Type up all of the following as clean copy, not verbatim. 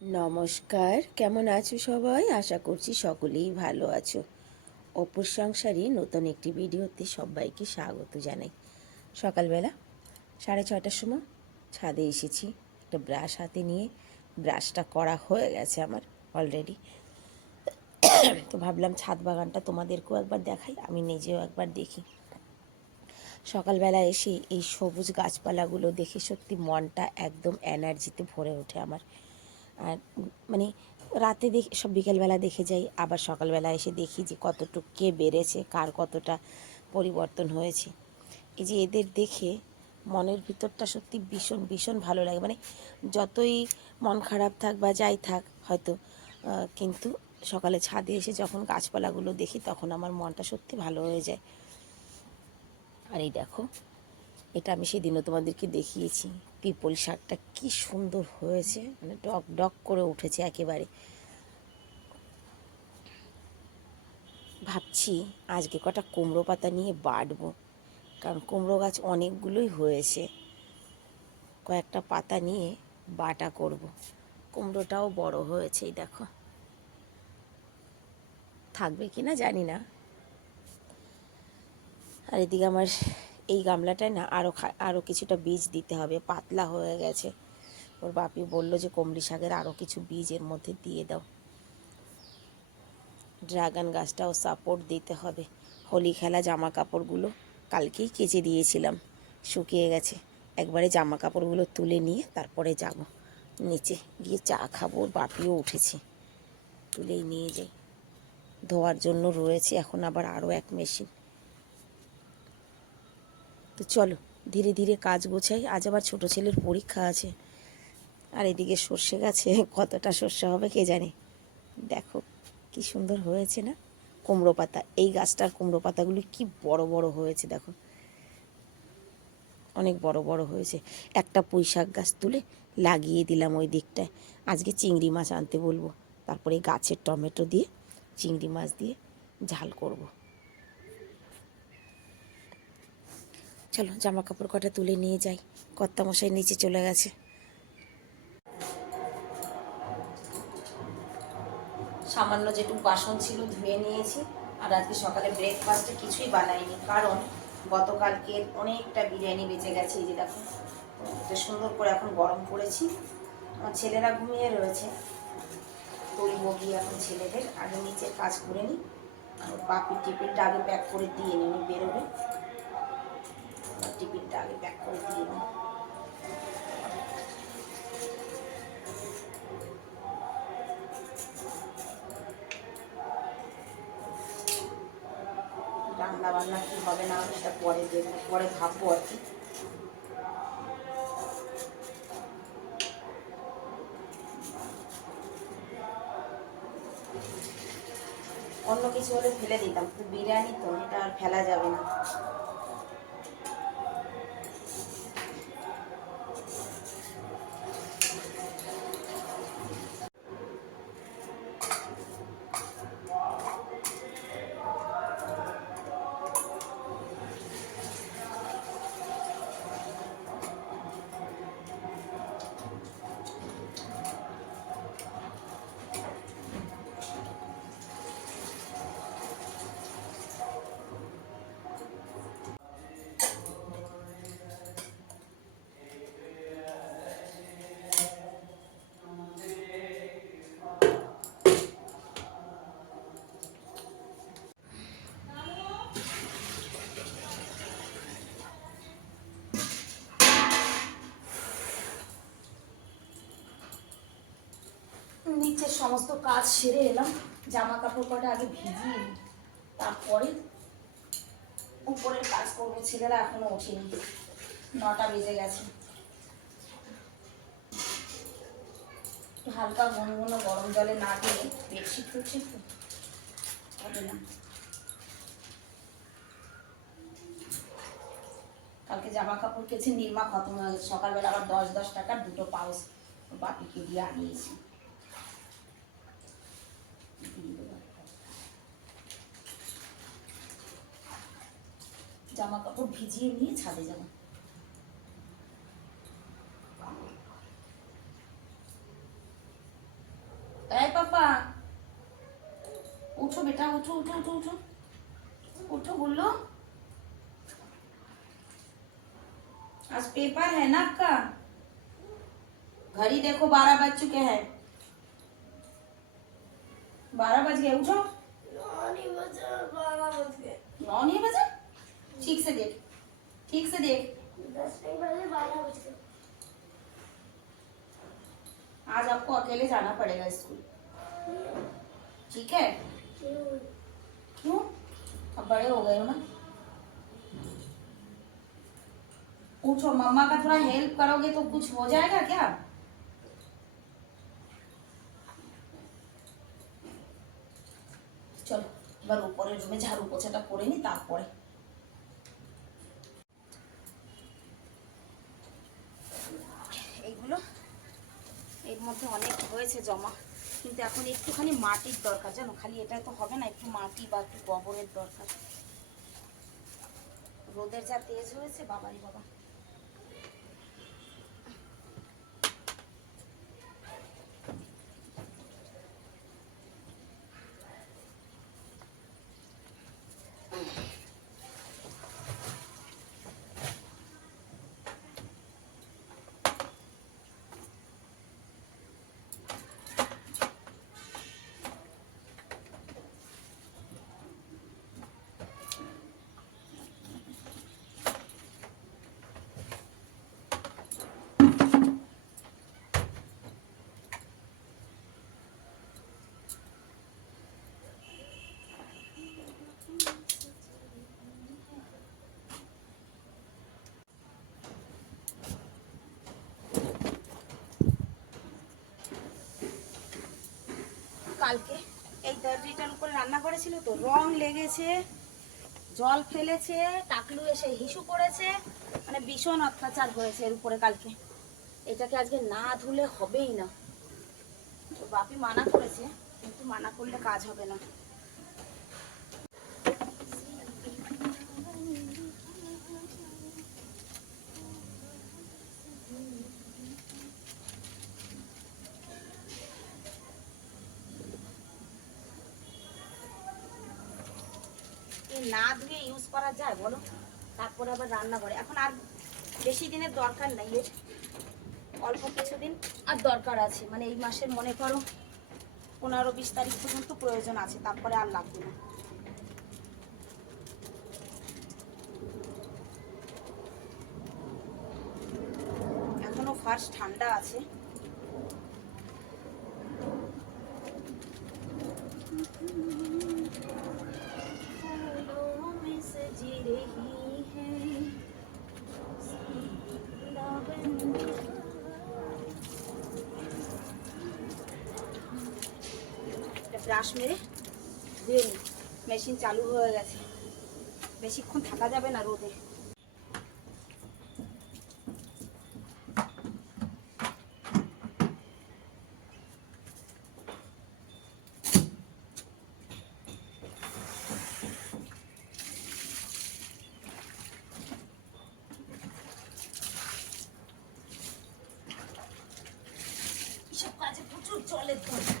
নমস্কার, কেমন আছো সবাই? আশা করছি সকলেই ভালো আছো। অপুর সংসারী নতুন একটি ভিডিওতে সবাইকে স্বাগত জানাই। সকালবেলা 6:30টার সময় ছাদে এসেছি, একটা ব্রাশ হাতে নিয়ে। ব্রাশটা করা হয়ে গেছে আমার অলরেডি। তো ভাবলাম ছাদ বাগানটা তোমাদেরকেও একবার দেখাই, আমি নিজেও একবার দেখি। সকালবেলা এসে এই সবুজ গাছপালাগুলো দেখে সত্যি মনটা একদম এনার্জিতে ভরে ওঠে আমার। আর মানে রাতে দেখে সব বিকেলবেলা দেখে যাই, আবার সকালবেলা এসে দেখি যে কতটুকু কে বেড়েছে, কার কতটা পরিবর্তন হয়েছে। এই যে এদের দেখে মনের ভিতরটা সত্যি ভীষণ ভীষণ ভালো লাগে। মানে যতই মন খারাপ থাক বা যাই থাক হয়তো, কিন্তু সকালে ছাদে এসে যখন গাছপালাগুলো দেখি তখন আমার মনটা সত্যি ভালো হয়ে যায়। আর এই দেখো, এটা আমি সেদিনও তোমাদেরকে দেখিয়েছি, পিপল শাকটা কি সুন্দর হয়েছে, মানে ডক ডক করে উঠেছে একেবারে। ভাবছি আজকে কটা কুমড়ো পাতা নিয়ে বাটবো, কারণ কুমড়ো গাছ অনেকগুলোই হয়েছে। কয়েকটা পাতা নিয়ে বাটা করব। কুমড়োটাও বড় হয়েছে, এই দেখো। থাকবে কি না জানি না। আর এদিকে আমার এই গামলাটায় না আরও কিছুটা বীজ দিতে হবে, পাতলা হয়ে গেছে। ওর বাপি বলল যে কমলি শাকের আরও কিছু বীজ এর মধ্যে দিয়ে দাও। ড্রাগন গাছটাও সাপোর্ট দিতে হবে। হোলি খেলা জামা কাপড়গুলো কালকেই কেচে দিয়েছিলাম, শুকিয়ে গেছে। একবারে জামা কাপড়গুলো তুলে নিয়ে তারপরে যাব নিচে গিয়ে চা খাবো। বাপিও উঠেছে, তুলেই নিয়ে যাই। ধোয়ার জন্য রয়েছে এখন আবার আরও এক মেশিন। তো চলো ধীরে ধীরে কাজ গোছাই, আজ আবার ছোটো ছেলের পরীক্ষা আছে। আর এদিকে সর্ষে গাছে কতটা সর্ষে হবে কে জানে। দেখো কি সুন্দর হয়েছে না কুমড়ো পাতা। এই গাছটার কুমড়ো পাতাগুলি কি বড় বড় হয়েছে দেখো, অনেক বড় বড় হয়েছে। একটা পুঁই শাক গাছ তুলে লাগিয়ে দিলাম ওই দিকটায়। আজকে চিংড়ি মাছ আনতে বলবো, তারপরে গাছের টমেটো দিয়ে চিংড়ি মাছ দিয়ে ঝাল করব। চলো জামা কাপড় কটা তুলে নিয়ে যাই, কর্তামশাই নিচে চলে গেছে। সামান্য যেটুকু বাসন ছিল ধুয়ে নিয়েছি। আর আজকে সকালে ব্রেকফাস্টে কিছুই বানাইনি, কারণ গতকালকে অনেকটা বিরিয়ানি বেঁচে গেছে। এই যে দেখো, এটা সুন্দর করে এখন গরম করেছি। আমার ছেলেরা ঘুমিয়ে রয়েছে, তৈব গিয়ে এখন ছেলেদের। আগে নিচের কাজ করে নিই, আর বাপি টিফিনটা আগে প্যাক করে দিয়ে নিই, উনি বেরোবে। টিফিনটা আগে প্যাক করে দিয়ে নিই। রান্না বান্না কী হবে না সেটা পরে দেখবো, পরে ভাববো আর কি। অন্য কিছু হলে ফেলে দিতাম, কিন্তু বিরিয়ানি তো এটা আর ফেলা যাবে না। নিচের সমস্ত কাজ সেরে এলাম, জামা কাপড় কটা আগে ভিজিয়ে নিই, তারপরে উপরের কাজ করবো। ছেলেরা এখনো ওঠেনি, 9টা বেজে গেছে। একটু হালকা ঘন গরম জলে না দিলে বেডশিট ফেডশিট হবে না। কালকে জামা কাপড় কেছে নির্মা খতম হয়ে গেছে। সকালবেলা আবার 10-10 টাকার 2টো পাউচ বাপিকে দিয়ে আনিয়েছি। জামা কাপড় ভিজিয়ে নিয়ে ছাদে যাবো। पापा। उठो बेटा, उठो उठो उठो उठो उठो गुल्लू, आज पेपर है ना आपका। घड़ी देखो 12 बज चुके हैं। 12 बज गए, उठो। 9 नहीं बजे, 12 बज गए। 9 नहीं बजे, ठीक से देख, ठीक से देख। 10 नहीं बजे, 12 बज गए। आज आपको अकेले जाना पड़ेगा स्कूल, ठीक है? क्यों? अब बड़े हो गए हो ना। पूछो, मम्मा का थोड़ा हेल्प करोगे तो कुछ हो जाएगा क्या? চলো এবার উপরের রুমে ঝাড়ু পোছাটা করে নি, তারপরে এইগুলো এর মধ্যে অনেক হয়েছে জমা, কিন্তু এখন একটুখানি মাটির দরকার, জানো, খালি এটা তো হবে না, একটু মাটি বা একটু গোবরের দরকার। রোদের যা তেজ হয়েছে, বাবারি বাবা। কালকে এই দরজিটার উপরে রান্না করেছিল তো, রং লেগেছে, জল ফেলেছে, টাকলু এসে হিসু করেছে, মানে ভীষণ অত্যাচার হয়েছে এর উপরে কালকে। এটাকে আজকে না ধুলে হবেই না। তো বাপি মানা করেছে, কিন্তু মানা করলে কাজ হবে না। না ধুয়ে ইউজ করা যায় বলো? তারপরে আবার রান্না করে, এখন আর বেশি দিনের দরকার নাই এর, অল্প কিছুদিন আর দরকার আছে, মানে এই মাসের মনে করো 15-20 তারিখ পর্যন্ত প্রয়োজন আছে, তারপরে আর লাগবে না। এখনো ফার্স্ট ঠান্ডা আছে। ব্রাশ মেরে ধুয়ে নিই, মেশিন চালু হয়ে গেছে, বেশিক্ষণ থাকা যাবে না রোদে। এসব কাজে প্রচুর জলের দরকার।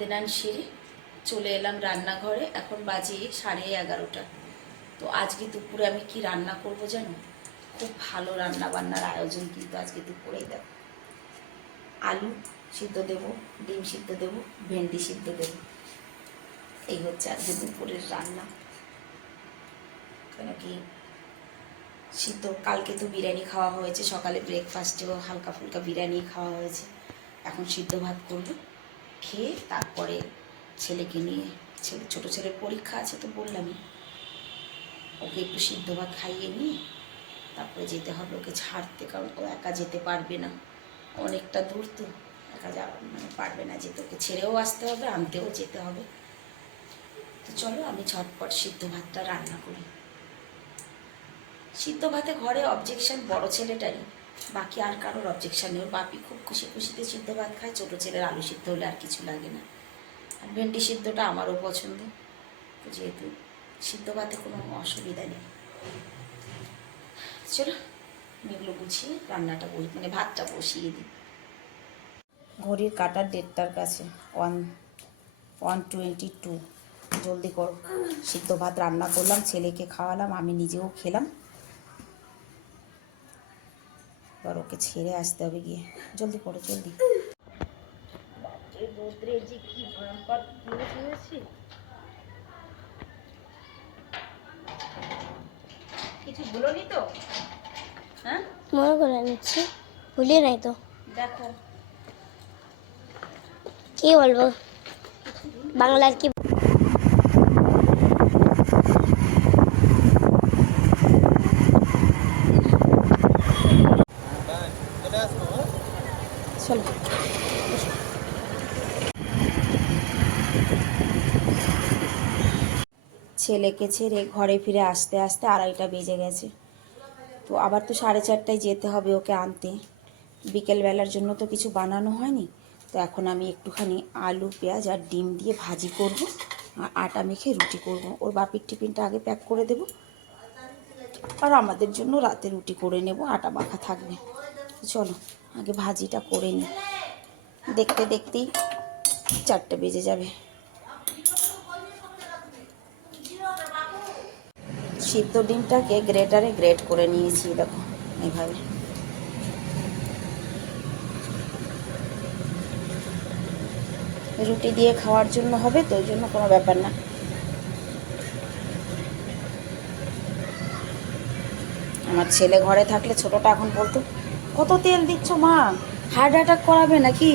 দেনান সেরে চলে এলাম রান্নাঘরে। এখন বাজে 11:30। তো আজকে দুপুরে আমি কি রান্না করব জানো? খুব ভালো রান্না বান্নার আয়োজন কিন্তু আজকে দুপুরেই। দেখো, আলু সিদ্ধ দেবো, ডিম সিদ্ধ দেবো, ভেন্ডি সিদ্ধ দেবো। এই হচ্ছে আজকে দুপুরের রান্না। কেন কি সিদ্ধ, কালকে তো বিরিয়ানি খাওয়া হয়েছে, সকালে ব্রেকফাস্টেও হালকা ফুলকা বিরিয়ানি খাওয়া হয়েছে। এখন সিদ্ধ ভাত করবো, খেয়ে তারপরে ছেলেকে নিয়ে, ছোটো ছেলের পরীক্ষা আছে তো বললামই, ওকে একটু সিদ্ধ ভাত খাইয়ে নিয়ে তারপরে যেতে হবে ওকে ছাড়তে, কারণ ও একা যেতে পারবে না, অনেকটা দূর তো, একা যাওয়া মানে পারবে না যেতে, ওকে ছেড়েও আসতে হবে, আনতেও যেতে হবে। তো চলো আমি ঝটপট সিদ্ধ ভাতটা রান্না করি। সিদ্ধ ভাতে ঘরে অবজেকশন বড় ছেলেটারই, বাকি আর কারোর অবজেকশন নেই। ওর বাপি খুব খুশি খুশিতে সিদ্ধ ভাত খায়, ছোটো ছেলের আলু সিদ্ধ হলে আর কিছু লাগে না। আর ভেন্ডি সিদ্ধটা আমারও পছন্দ, তো যেহেতু সিদ্ধ ভাতে কোনো অসুবিধা নেই। চলো আমি এগুলো গুছিয়ে রান্নাটা মানে ভাতটা বসিয়ে দিই। ঘড়ির কাটার 1:30টার কাছে, 1:22। জলদি করো, সিদ্ধ ভাত রান্না করলাম, ছেলেকে খাওয়ালাম, আমি নিজেও খেলাম, এবার ওকে ছেড়ে আসতে হবে গিয়ে। জলদি করো জলদি। রোদ্রে যে কি ভয়ঙ্কর হয়েছে, কিছু বলোনি তো? হ্যাঁ, মনে করে নিচ্ছি, ভুলিয়ে নাই তো। দেখো কি বলবো, বাংলার কি চলো। ছেলেকে ছেড়ে ঘরে ফিরে আসতে আসতে 2:30 বেজে গেছে। তো আবার তো 4:30টায় যেতে হবে ওকে আনতে। বিকেলবেলার জন্য তো কিছু বানানো হয়নি, তো এখন আমি একটুখানি আলু পেঁয়াজ আর ডিম দিয়ে ভাজি করব, আর আটা মেখে রুটি করব। ওর বাপির টিফিনটা আগে প্যাক করে দেব, আর আমাদের জন্য রাতে রুটি করে নেব, আটা মাখা থাকবে। চলো আগে ভাজিটা করে নিই, দেখতে দেখতেই 4টে বেজে যাবে। সিদ্ধ ডিমটাকে গ্রেটারে গ্রেট করে নিয়েছি, দেখো এইভাবে। রুটি দিয়ে খাওয়ার জন্য হবে তো, ওই জন্য কোনো ব্যাপার না। আমার ছেলে ঘরে থাকলে, ছোটোটা এখন বলতো, কত তেল দিচ্ছ মা, হার্ট অ্যাটাক করাবে নাকি।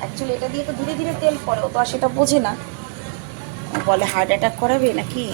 অ্যাকচুয়ালি এটা দিয়ে তো ধীরে ধীরে তেল পড়ে, ও তো আর সেটা বোঝে না, বলে হার্ট অ্যাটাক করাবে নাকি।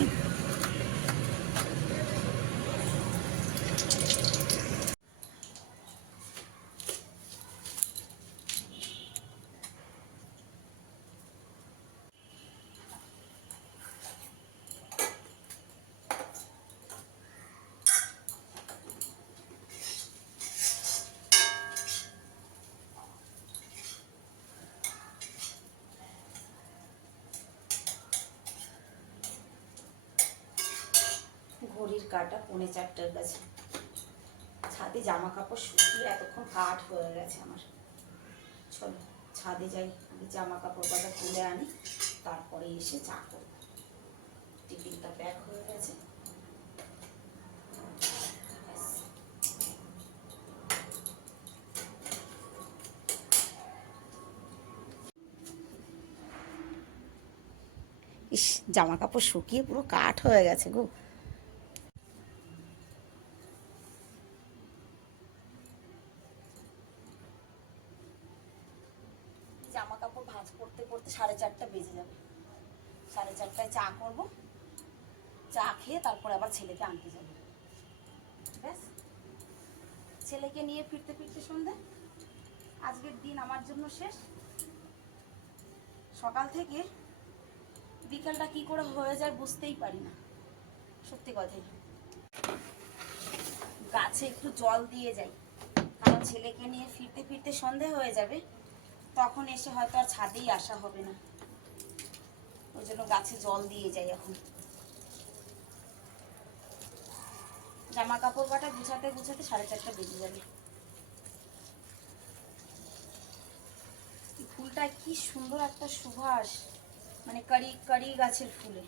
ঘড়ির কাঁটা 3:45টার কাছে। ছাদে জামা কাপড় শুকিয়ে এতক্ষণ কাঠ হয়ে গেছে আমার। চলো ছাদে যাই, আমি জামা কাপড় কটা তুলে আনি, তারপরে এসে চা করব। টিফিনটা প্যাক হয়ে গেছে। ইস, জামা কাপড় শুকিয়ে পুরো কাঠ হয়ে গেছে গো। জামা কাপড় ভাঁজ করতে করতে 4:30টা বেজে যাবে। 4:30টায় চা করব, চা খেয়ে তারপরে আবার ছেলেকে আনতে যাবো। ব্যাস, ছেলেকে নিয়ে ফিরতে ফিরতে সন্ধ্যা। আজকের দিন আমার জন্য শেষ। সকাল থেকে বিকালটা কি করে হয়ে যায় বুঝতেই পারি না, সত্যি কথাই। গাছে একটু জল দিয়ে যাই, কারণ ছেলেকে নিয়ে ফিরতে ফিরতে সন্ধে হয়ে যাবে, তখন এসে হয়তো আর ছাদেই আসা হবে না, ওই জন্য গাছে জল দিয়ে যাই। এখন জামা কাপড় কাটা গুছাতে গুছাতে 4:30টা বেজে যাবে। ফুলটা ফুলটায় কি সুন্দর একটা সুবাস, মানে কারি কারি গাছের ফুলে।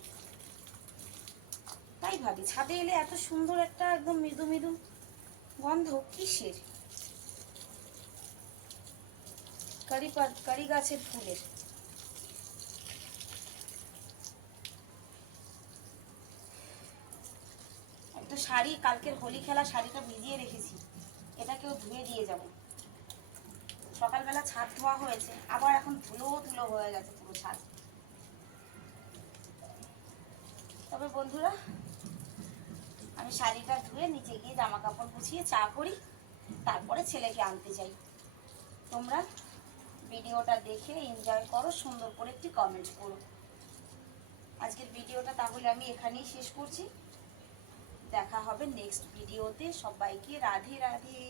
তাই ভাবি ছাদে এলে এত সুন্দর একটা একদম মৃদু মৃদু গন্ধ কিসের? কারি গাছের ফুলের। একটা শাড়ি, কালকের হোলি খেলা শাড়িটা ভিজিয়ে রেখেছি, এটাকেও ধুয়ে দিয়ে যাব। সকালবেলা ছাদ ধোয়া হয়েছে, আবার এখন ধুলো ধুলো হয়ে গেছে পুরো ছাদ। তবে বন্ধুরা, আমি শাড়িটা ধুয়ে নিচে গিয়ে জামা কাপড় গুছিয়ে চা করি, তারপরে ছেলেকে আনতে যাই। তোমরা ভিডিওটা দেখে এনজয় করো, সুন্দর করে একটি কমেন্ট করো। আজকের ভিডিওটা তাহলে আমি এখানেই শেষ করছি। দেখা হবে নেক্সট ভিডিওতে। সবাইকে রাধে রাধে।